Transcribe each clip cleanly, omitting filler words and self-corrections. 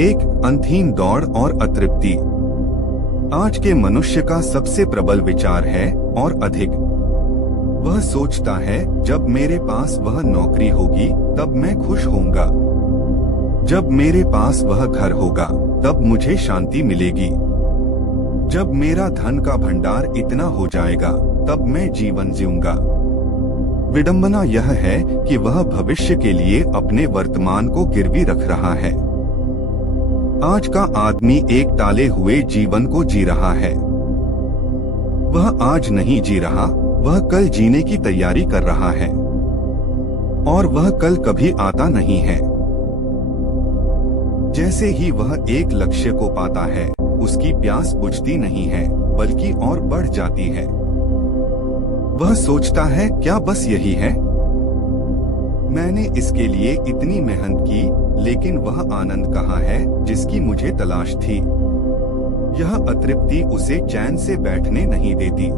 एक अंतहीन दौड़ और अतृप्ति आज के मनुष्य का सबसे प्रबल विचार है और अधिक। वह सोचता है जब मेरे पास वह नौकरी होगी तब मैं खुश होऊंगा, जब मेरे पास वह घर होगा तब मुझे शांति मिलेगी, जब मेरा धन का भंडार इतना हो जाएगा तब मैं जीवन जीऊंगा। विडंबना यह है कि वह भविष्य के लिए अपने वर्तमान को गिरवी रख रहा है। आज का आदमी एक टाले हुए जीवन को जी रहा है। वह आज नहीं जी रहा, वह कल जीने की तैयारी कर रहा है और वह कल कभी आता नहीं है। जैसे ही वह एक लक्ष्य को पाता है, उसकी प्यास बुझती नहीं है बल्कि और बढ़ जाती है। वह सोचता है क्या बस यही है? मैंने इसके लिए इतनी मेहनत की, लेकिन वह आनंद कहाँ है जिसकी मुझे तलाश थी? यह अतृप्ति उसे चैन से बैठने नहीं देती।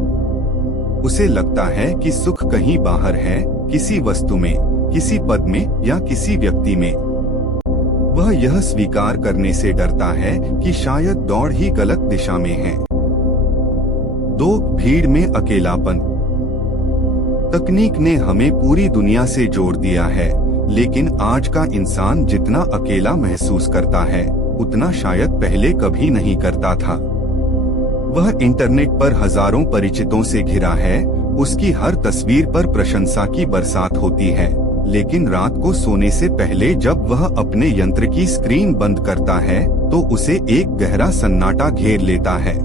उसे लगता है कि सुख कहीं बाहर है, किसी वस्तु में, किसी पद में या किसी व्यक्ति में। वह यह स्वीकार करने से डरता है कि शायद दौड़ ही गलत दिशा में है। दो, भीड़ में अकेलापन। तकनीक ने हमें पूरी दुनिया से जोड़ दिया है, लेकिन आज का इंसान जितना अकेला महसूस करता है, उतना शायद पहले कभी नहीं करता था। वह इंटरनेट पर हजारों परिचितों से घिरा है, उसकी हर तस्वीर पर प्रशंसा की बरसात होती है, लेकिन रात को सोने से पहले जब वह अपने यंत्र की स्क्रीन बंद करता है तो उसे एक गहरा सन्नाटा घेर लेता है।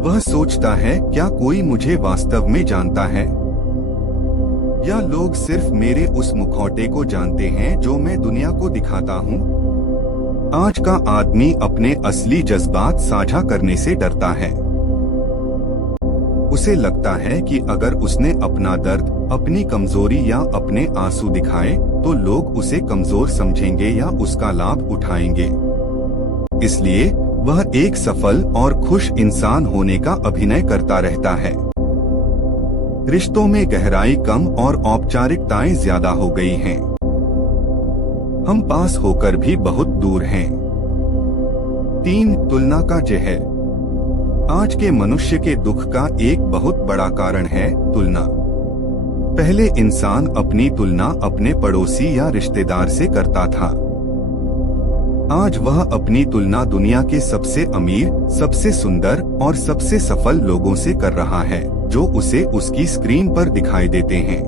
वह सोचता है क्या कोई मुझे वास्तव में जानता है, या लोग सिर्फ मेरे उस मुखौटे को जानते हैं जो मैं दुनिया को दिखाता हूँ? आज का आदमी अपने असली जज्बात साझा करने से डरता है। उसे लगता है कि अगर उसने अपना दर्द, अपनी कमजोरी या अपने आंसू दिखाए तो लोग उसे कमजोर समझेंगे या उसका लाभ उठाएंगे। इसलिए वह एक सफल और खुश इंसान होने का अभिनय करता रहता है। रिश्तों में गहराई कम और औपचारिकताएं ज्यादा हो गई हैं। हम पास होकर भी बहुत दूर हैं। 3, तुलना का जहर। आज के मनुष्य के दुख का एक बहुत बड़ा कारण है तुलना। पहले इंसान अपनी तुलना अपने पड़ोसी या रिश्तेदार से करता था। आज वह अपनी तुलना दुनिया के सबसे अमीर, सबसे सुंदर और सबसे सफल लोगों से कर रहा है, जो उसे उसकी स्क्रीन पर दिखाई देते हैं।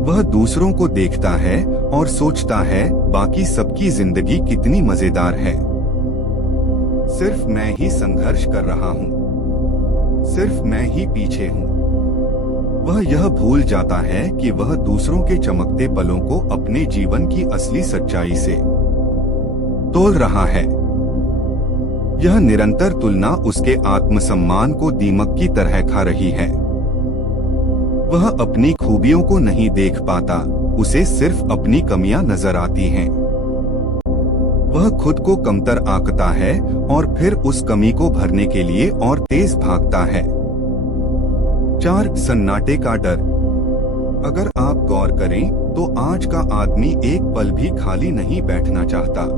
वह दूसरों को देखता है और सोचता है बाकी सबकी जिंदगी कितनी मजेदार है। सिर्फ मैं ही संघर्ष कर रहा हूँ, सिर्फ मैं ही पीछे हूँ। वह यह भूल जाता है कि वह दूसरों के चमकते पलों को अपने जीवन की असली सच्चाई से तोल रहा है। यह निरंतर तुलना उसके आत्मसम्मान को दीमक की तरह खा रही है। वह अपनी खूबियों को नहीं देख पाता, उसे सिर्फ अपनी कमियां नजर आती हैं। वह खुद को कमतर आंकता है और फिर उस कमी को भरने के लिए और तेज भागता है। 4, सन्नाटे का डर। अगर आप गौर करें तो आज का आदमी एक पल भी खाली नहीं बैठना चाहता।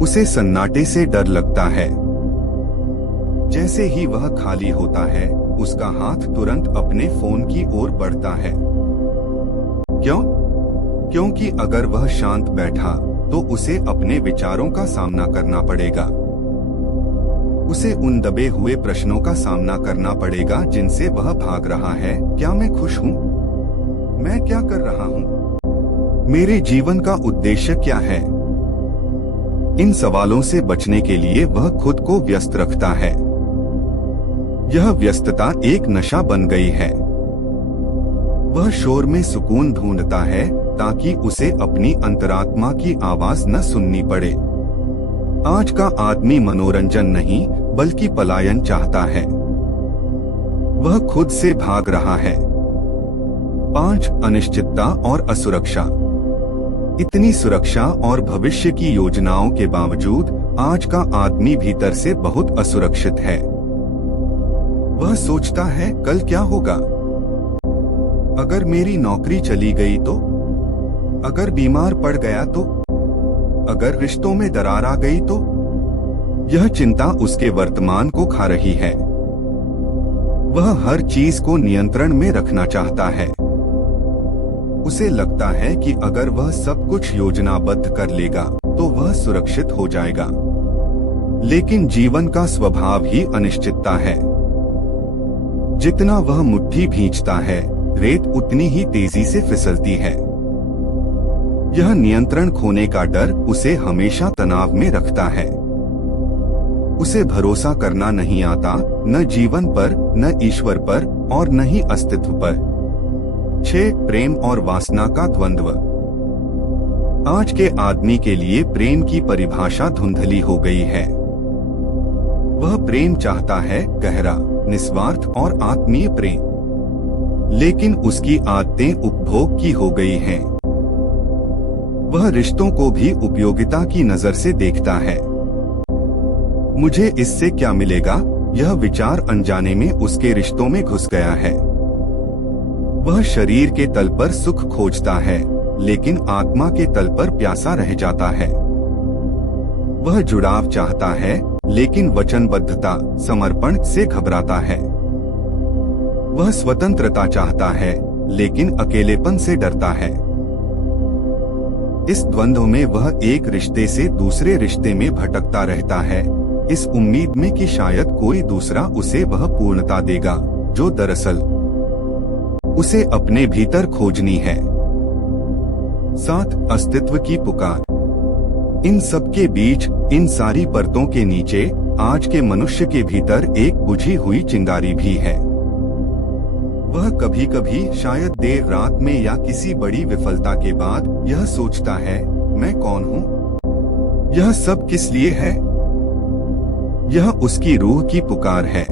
उसे सन्नाटे से डर लगता है। जैसे ही वह खाली होता है, उसका हाथ तुरंत अपने फोन की ओर बढ़ता है। क्यों? क्योंकि अगर वह शांत बैठा तो उसे अपने विचारों का सामना करना पड़ेगा। उसे उन दबे हुए प्रश्नों का सामना करना पड़ेगा जिनसे वह भाग रहा है। क्या मैं खुश हूँ? मैं क्या कर रहा हूँ? मेरे जीवन का उद्देश्य क्या है? इन सवालों से बचने के लिए वह खुद को व्यस्त रखता है। यह व्यस्तता एक नशा बन गई है। वह शोर में सुकून ढूंढता है ताकि उसे अपनी अंतरात्मा की आवाज न सुननी पड़े। आज का आदमी मनोरंजन नहीं बल्कि पलायन चाहता है। वह खुद से भाग रहा है। 5, अनिश्चितता और असुरक्षा। इतनी सुरक्षा और भविष्य की योजनाओं के बावजूद आज का आदमी भीतर से बहुत असुरक्षित है। वह सोचता है कल क्या होगा? अगर मेरी नौकरी चली गई तो? अगर बीमार पड़ गया तो? अगर रिश्तों में दरार आ गई तो? यह चिंता उसके वर्तमान को खा रही है। वह हर चीज को नियंत्रण में रखना चाहता है। उसे लगता है कि अगर वह सब कुछ योजनाबद्ध कर लेगा तो वह सुरक्षित हो जाएगा। लेकिन जीवन का स्वभाव ही अनिश्चितता है। जितना वह मुट्ठी भींचता है, रेत उतनी ही तेजी से फिसलती है। यह नियंत्रण खोने का डर उसे हमेशा तनाव में रखता है। उसे भरोसा करना नहीं आता, न जीवन पर, न ईश्वर पर और न ही अस्तित्व पर। 6. प्रेम और वासना का द्वंद्व। आज के आदमी के लिए प्रेम की परिभाषा धुंधली हो गई है। वह प्रेम चाहता है, गहरा, निस्वार्थ और आत्मीय प्रेम, लेकिन उसकी आदतें उपभोग की हो गई हैं। वह रिश्तों को भी उपयोगिता की नजर से देखता है। मुझे इससे क्या मिलेगा, यह विचार अनजाने में उसके रिश्तों में घुस गया है। वह शरीर के तल पर सुख खोजता है, लेकिन आत्मा के तल पर प्यासा रह जाता है। वह जुड़ाव चाहता है, लेकिन वचनबद्धता, समर्पण से घबराता है। वह स्वतंत्रता चाहता है, लेकिन अकेलेपन से डरता है। इस द्वंद्व में वह एक रिश्ते से दूसरे रिश्ते में भटकता रहता है, इस उम्मीद में कि शायद कोई दूसरा उसे वह पूर्णता देगा जो दरअसल उसे अपने भीतर खोजनी है। 7. अस्तित्व की पुकार। इन सब के बीच, इन सारी परतों के नीचे, आज के मनुष्य के भीतर एक बुझी हुई चिंगारी भी है। वह कभी कभी, शायद देर रात में या किसी बड़ी विफलता के बाद, यह सोचता है, मैं कौन हूँ? यह सब किस लिए है? यह उसकी रूह की पुकार है।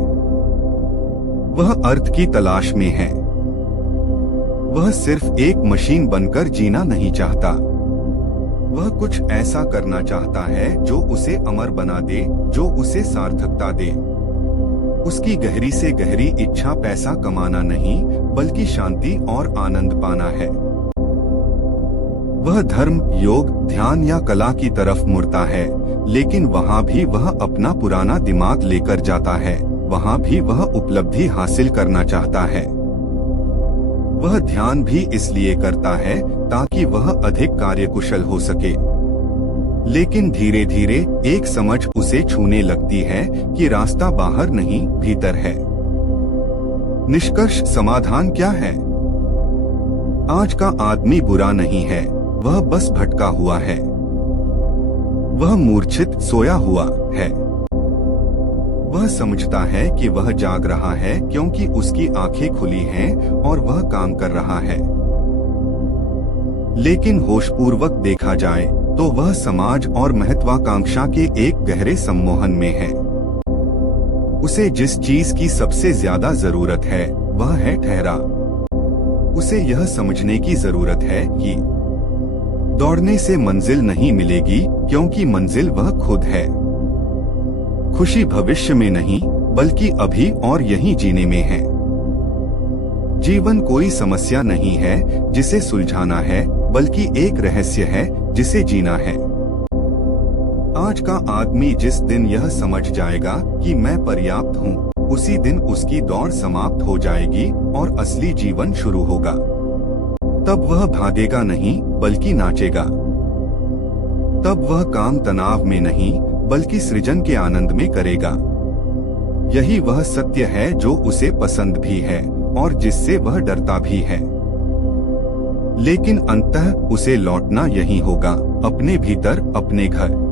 वह अर्थ की तलाश में है। वह सिर्फ एक मशीन बनकर जीना नहीं चाहता। वह कुछ ऐसा करना चाहता है जो उसे अमर बना दे, जो उसे सार्थकता दे। उसकी गहरी से गहरी इच्छा पैसा कमाना नहीं, बल्कि शांति और आनंद पाना है। वह धर्म, योग, ध्यान या कला की तरफ मुड़ता है, लेकिन वहाँ भी वह अपना पुराना दिमाग लेकर जाता है। वहाँ भी वह उपलब्धि हासिल करना चाहता है। वह ध्यान भी इसलिए करता है ताकि वह अधिक कार्यकुशल हो सके। लेकिन धीरे धीरे एक समझ उसे छूने लगती है कि रास्ता बाहर नहीं, भीतर है। निष्कर्ष, समाधान क्या है? आज का आदमी बुरा नहीं है, वह बस भटका हुआ है। वह मूर्छित, सोया हुआ है। वह समझता है कि वह जाग रहा है क्योंकि उसकी आंखें खुली हैं और वह काम कर रहा है। लेकिन होशपूर्वक देखा जाए तो वह समाज और महत्वाकांक्षा के एक गहरे सम्मोहन में है। उसे जिस चीज की सबसे ज्यादा जरूरत है वह है ठहराव। उसे यह समझने की जरूरत है कि दौड़ने से मंजिल नहीं मिलेगी, क्योंकि मंजिल वह खुद है। खुशी भविष्य में नहीं, बल्कि अभी और यहीं जीने में है। जीवन कोई समस्या नहीं है जिसे सुलझाना है, बल्कि एक रहस्य है जिसे जीना है। आज का आदमी जिस दिन यह समझ जाएगा कि मैं पर्याप्त हूँ, उसी दिन उसकी दौड़ समाप्त हो जाएगी और असली जीवन शुरू होगा। तब वह भागेगा नहीं, बल्कि नाचेगा। तब वह काम तनाव में नहीं, बल्कि सृजन के आनंद में करेगा। यही वह सत्य है जो उसे पसंद भी है और जिससे वह डरता भी है। लेकिन अंततः उसे लौटना यही होगा, अपने भीतर, अपने घर।